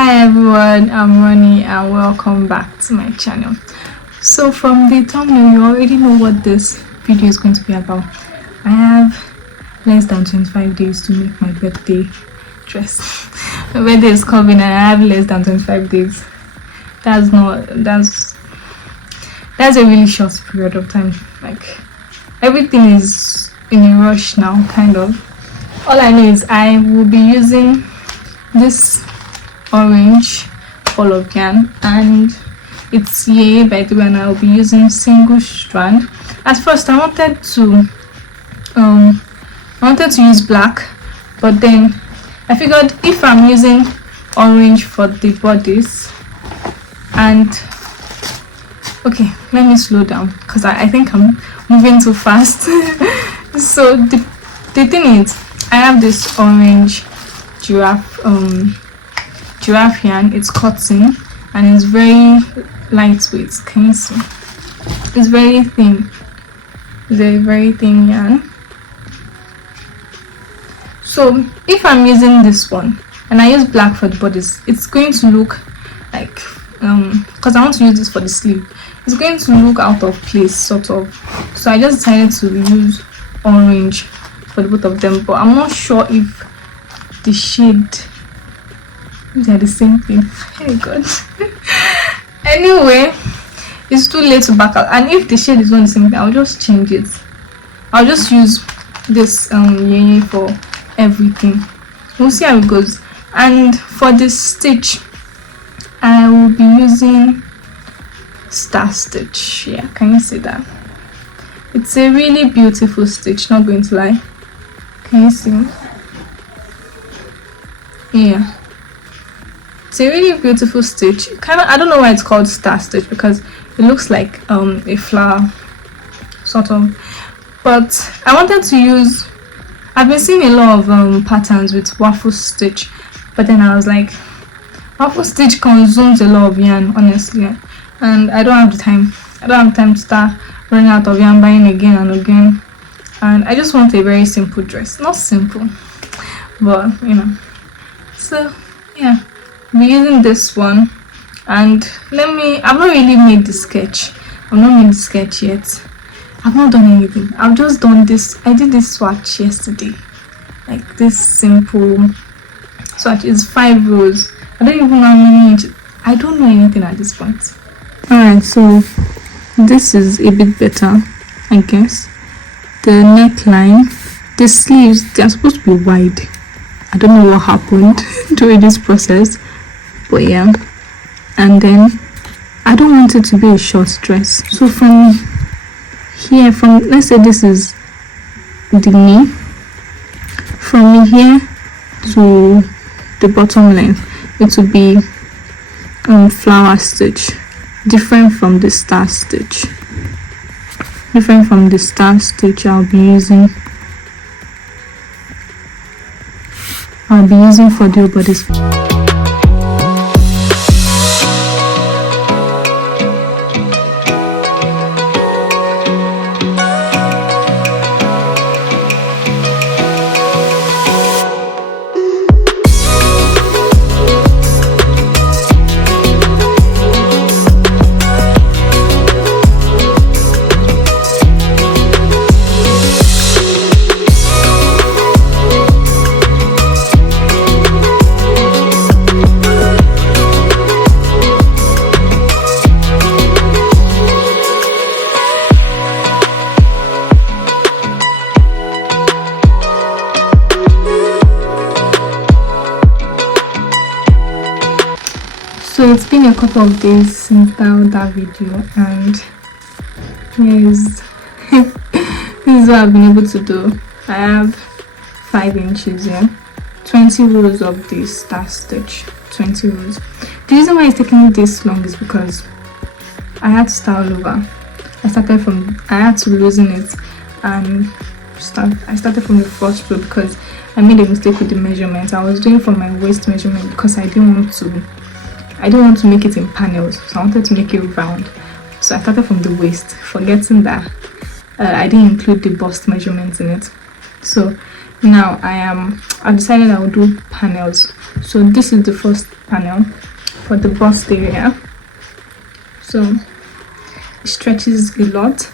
Hi everyone, I'm Ronnie and welcome back to my channel. So from the thumbnail you already know what this video is going to be about. I have less than 25 days to make my birthday dress. My birthday is coming and I have less than 25 days. That's a really short period of time. Like, everything is in a rush now, kind of. All I know is I will be using this orange ball of yarn, and it's Yay by the way, and I'll be using single strand. At first I wanted to use black, but then I figured if I'm using orange for the bodies, and okay, let me slow down because I think I'm moving too fast. So the thing is, I have this orange giraffe yarn. It's cotton and it's very lightweight. Can you see? It's very thin. It's a very thin yarn. So if I'm using this one and I use black for the bodies, it's going to look like because I want to use this for the sleeve, it's going to look out of place sort of. So I just decided to use orange for the both of them, but I'm not sure if the shade, they're the same thing. Oh god. Anyway, it's too late to back out, and if the shade is not the same thing, I'll just change it. I'll just use this Yay for everything. We'll see how it goes. And for this stitch I will be using star stitch. Yeah, can you see that? It's a really beautiful stitch, not going to lie. Can you see? Yeah, it's a really beautiful stitch. Kind of, I don't know why it's called star stitch because it looks like a flower sort of, but I wanted to use, I've been seeing a lot of patterns with waffle stitch, but then I was like, waffle stitch consumes a lot of yarn, honestly, and I don't have the time. I don't have time to start running out of yarn, buying again and again, and I just want a very simple dress. Not simple, but you know. So yeah, I'm using this one, and I've not really made the sketch. I've not made the sketch yet. I've not done anything. I've just done this. I did this swatch yesterday, like this simple swatch. Is 5 rows. I don't even know how many inches. I don't know anything at this point. Alright, so this is a bit better, I guess. The neckline, the sleeves, they're supposed to be wide. I don't know what happened during this process, but yeah. And then I don't want it to be a short dress. So from here, let's say this is the knee, from here to the bottom length, it will be flower stitch, different from the star stitch. I'll be using for the bodies. So it's been a couple of days since that video, and this is what I've been able to do. I have 5 inches here, 20 rows of this star stitch, 20 rows. The reason why it's taking this long is because I had to start all over. I had to loosen it and I started from the first row because I made a mistake with the measurement. I was doing from my waist measurement because I didn't want to make it in panels, so I wanted to make it round. So I started from the waist, forgetting that I didn't include the bust measurements in it. So Now I've decided I will do panels. So this is the first panel for the bust area. So it stretches a lot,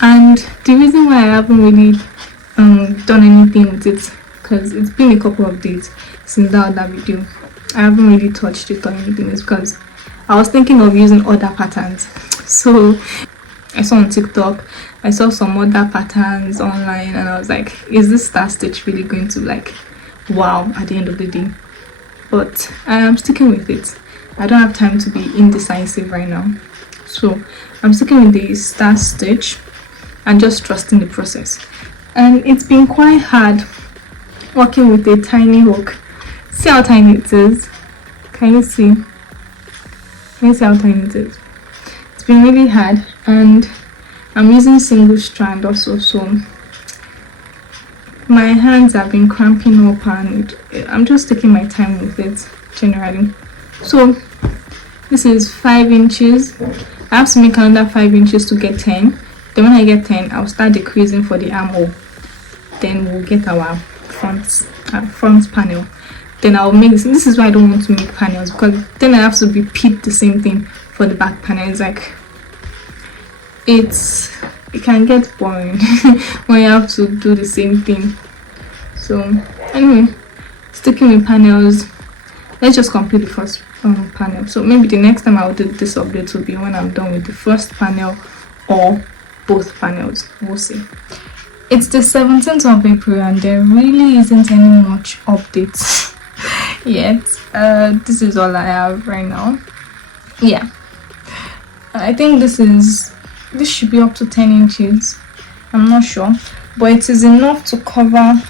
and the reason why I haven't really done anything with it, because it's been a couple of days since that other video, I haven't really touched it or anything, is because I was thinking of using other patterns. So I saw on TikTok, I saw some other patterns online, and I was like, is this star stitch really going to like wow at the end of the day? But I am sticking with it. I don't have time to be indecisive right now, so I'm sticking with the star stitch and just trusting the process. And it's been quite hard working with a tiny hook. See how tiny it is? Can you see? Can you see how tiny it is? It's been really hard, and I'm using single strand also, so my hands have been cramping up, and I'm just taking my time with it generally. So this is 5 inches. I have to make another 5 inches to get 10. Then when I get 10, I'll start decreasing for the armhole. Then we'll get our front panel. Then I'll make this is why I don't want to make panels, because then I have to repeat the same thing for the back panel. It's like it can get boring when you have to do the same thing. So anyway, sticking with panels, let's just complete the first panel. So maybe the next time I'll do this update will be when I'm done with the first panel or both panels. We'll see. It's the 17th of April, and there really isn't any much updates yet. This is all I have right now. Yeah, I think this should be up to 10 inches. I'm not sure, but it is enough to cover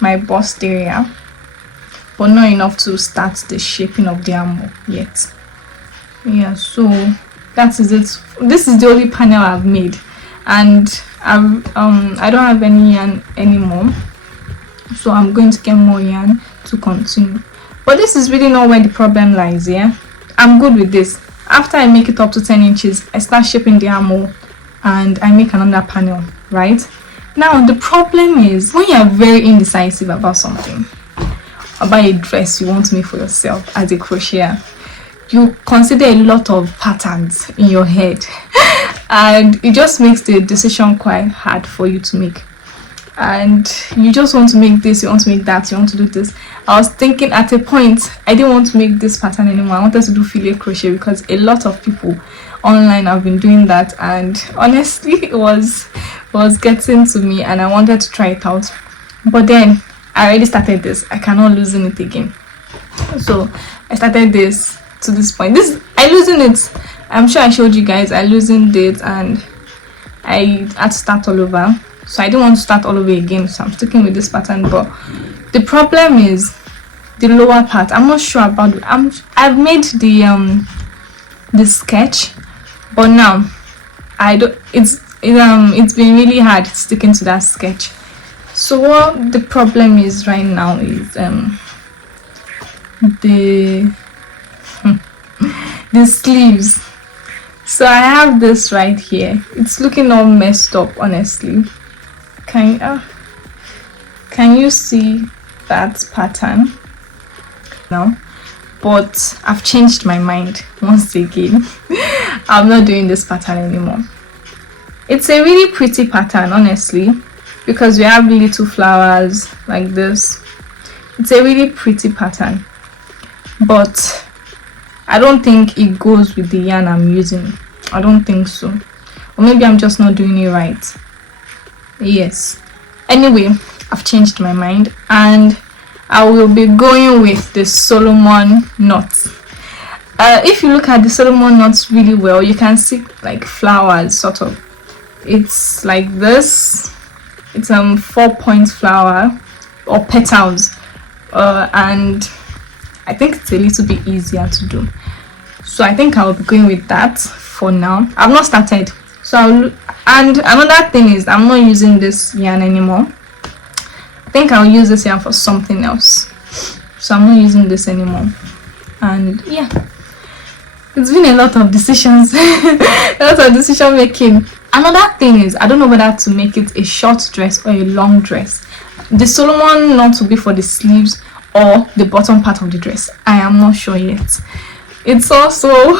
my bust area, but not enough to start the shaping of the armhole yet. Yeah, so that is it. This is the only panel I've made, and I don't have any yarn anymore, so I'm going to get more yarn to continue. But this is really not where the problem lies. Yeah, I'm good with this. After I make it up to 10 inches, I start shaping the armhole and I make another panel, right? Now the problem is when you are very indecisive about something, about a dress you want to make for yourself as a crocheter, you consider a lot of patterns in your head and it just makes the decision quite hard for you to make. And you just want to make this, you want to make that, you want to do this. I was thinking at a point I didn't want to make this pattern anymore. I wanted to do filet crochet because a lot of people online have been doing that, and honestly it was getting to me and I wanted to try it out. But then I already started this, I cannot loosen it again. So I started this to this point. I loosened it, I'm sure I showed you guys, I loosened it and I had to start all over. So I didn't want to start all over again, so I'm sticking with this pattern. But the problem is the lower part. I'm not sure about it. I've made the sketch, but now I don't. It's been really hard sticking to that sketch. So what the problem is right now is the the sleeves. So I have this right here. It's looking all messed up, honestly. Can you see that pattern now? But I've changed my mind once again. I'm not doing this pattern anymore. It's a really pretty pattern, honestly, because we have little flowers like this. It's a really pretty pattern, but I don't think it goes with the yarn I'm using. I don't think so, or maybe I'm just not doing it right. Yes, anyway, I've changed my mind and I will be going with the Solomon knots. If you look at the Solomon knots really well, you can see like flowers, sort of. It's like this. It's 4-point flower or petals, and I think it's a little bit easier to do. So I think I'll be going with that for now. I've not started, so and another thing is I'm not using this yarn anymore. I think I'll use this yarn for something else, so I'm not using this anymore. And yeah, it's been a lot of decisions, a lot of decision making. Another thing is I don't know whether to make it a short dress or a long dress. the Solomon knot will be for the sleeves or the bottom part of the dress. I am not sure yet. It's also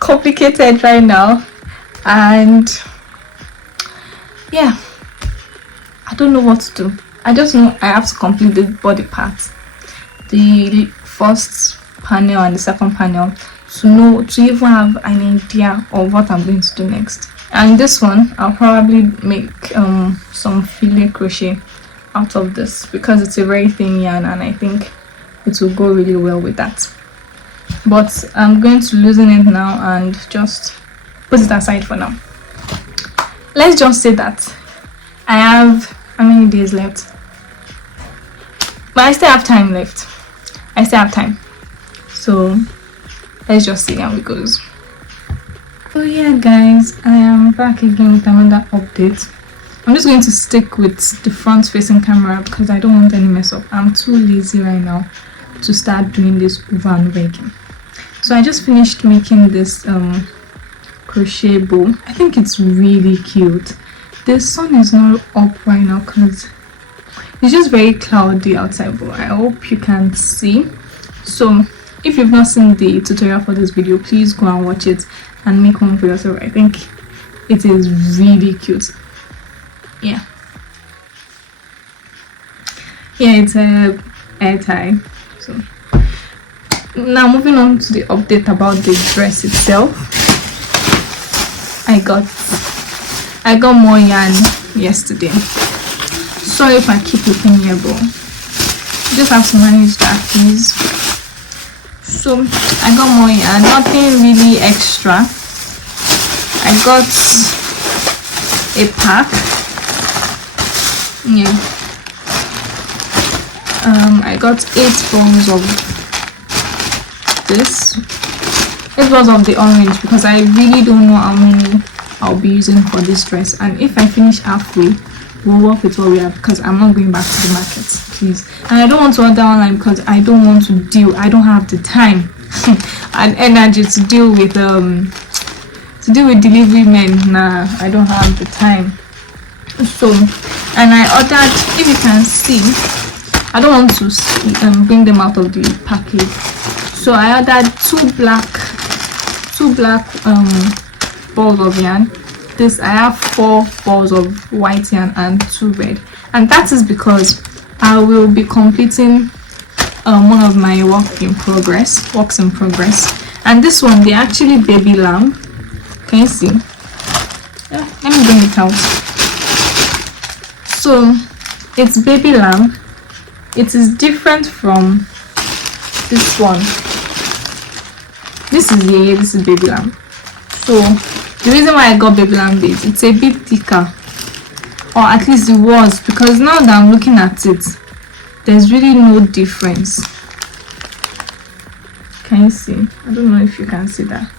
complicated right now, and yeah, I don't know what to do. I just know I have to complete the body part, the first panel and the second panel, to even have an idea of what I'm going to do next. And this one I'll probably make some filet crochet out of this because it's a very thin yarn, and I think it will go really well with that. But I'm going to loosen it now and just put it aside for now. Let's just say that I have how many days left, but I still have time left. I still have time, so let's just see how it goes. So yeah guys, I am back again with another update. I'm just going to stick with the front facing camera because I don't want any mess up. I'm too lazy right now to start doing this over and over again. So I just finished making this crochet bow. I think it's really cute. The sun is not up right now because it's just very cloudy outside, but I hope you can see. So if you've not seen the tutorial for this video, please go and watch it and make one for yourself. I think it is really cute. Yeah, it's a hair tie. So now moving on to the update about the dress itself. I got more yarn yesterday. Sorry if I keep looking here, but just have to manage that, please. So I got more yarn, nothing really extra. I got a pack. Yeah, I got 8 balls of this, 8 balls of the orange, because I really don't know how many I'll be using for this dress, and if I finish halfway we'll work with what we have because I'm not going back to the market, please. And I don't want to order online because I don't want to deal, I don't have the time and energy to deal with delivery men. Nah, I don't have the time. So, and I ordered, if you can see, I don't want to bring them out of the package, so I ordered two black balls of yarn. This, I have 4 balls of white yarn and 2 red, and that is because I will be completing one of my works in progress. And this one, they're actually baby lamb. Can you see? Yeah, let me bring it out. So it's baby lamb. It is different from this one. This is baby lamb. So the reason why I got baby lamb is it's a bit thicker, or at least it was, because now that I'm looking at it, there's really no difference. Can you see? I don't know if you can see that.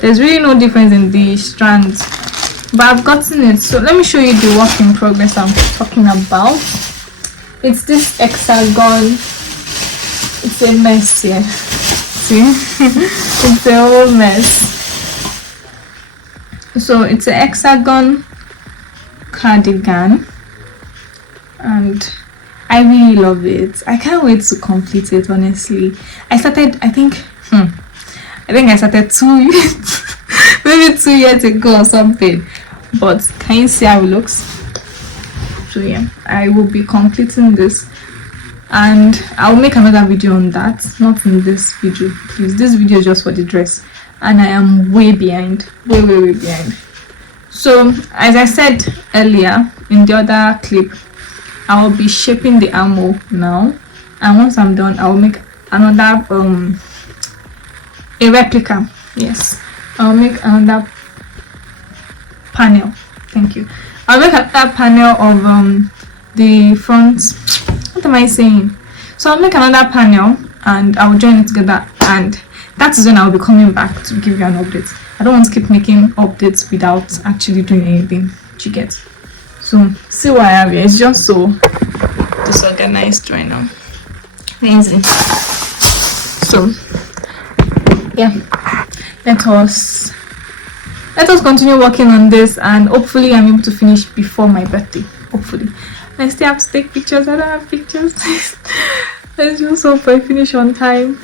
There's really no difference in the strands, but I've gotten it. So let me show you the work in progress I'm talking about. It's this hexagon. It's a mess here. See? It's a whole mess. So it's a hexagon cardigan, and I really love it. I can't wait to complete it, honestly. I started, I think I started 2 years maybe 2 years ago or something, but can you see how it looks? So yeah, I will be completing this, and I'll make another video on that, not in this video, please. This video is just for the dress, and I am way behind, way behind. So as I said earlier in the other clip, I will be shaping the armhole now, and once I'm done, I will make another a replica. Yes, I'll make another panel. Thank you. I'll make another panel of the front. What am I saying? So I'll make another panel and I'll join it together, and that is when I'll be coming back to give you an update. I don't want to keep making updates without actually doing anything. Do you get? So see what I have here. It's just so disorganized right now. Amazing. So yeah, let us continue working on this, and hopefully I'm able to finish before my birthday. Hopefully. I still have to take pictures. I don't have pictures. Let's just hope I finish on time.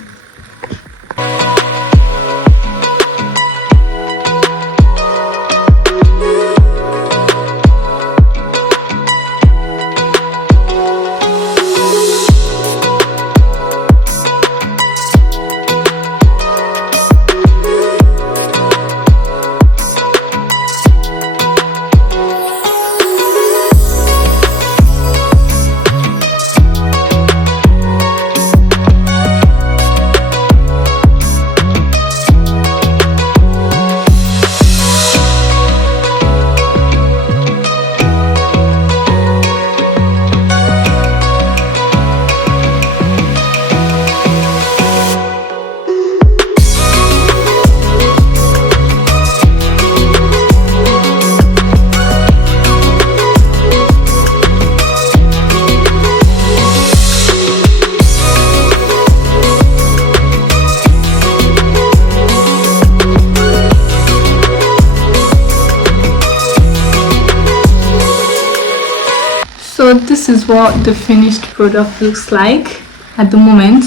So this is what the finished product looks like at the moment.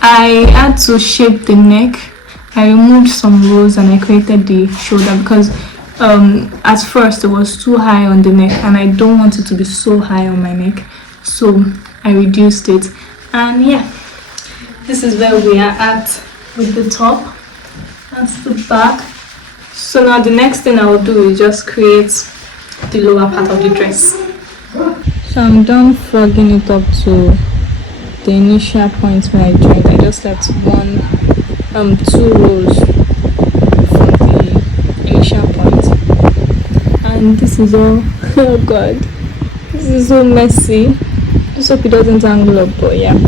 I had to shape the neck. I removed some rows and I created the shoulder because at first it was too high on the neck and I don't want it to be so high on my neck, so I reduced it. And yeah, this is where we are at with the top. That's the back. So now the next thing I will do is just create the lower part of the dress. So I'm done frogging it up to the initial point where I joined. I just left two rows from the initial point, and this is all. Oh god, this is so messy. Just hope it doesn't tangle up, but yeah.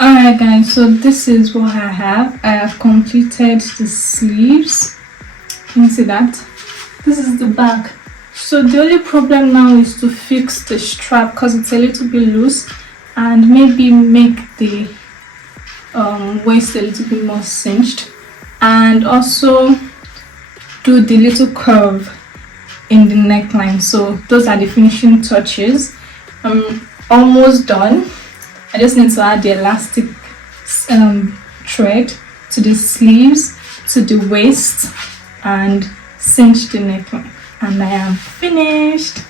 Alright guys, so this is what I have completed the sleeves. Can you see that? This is the back. So the only problem now is to fix the strap because it's a little bit loose, and maybe make the waist a little bit more cinched, and also do the little curve in the neckline. So those are the finishing touches. I'm almost done. I just need to add the elastic thread to the sleeves, to the waist, and cinch the neckline, and I am finished.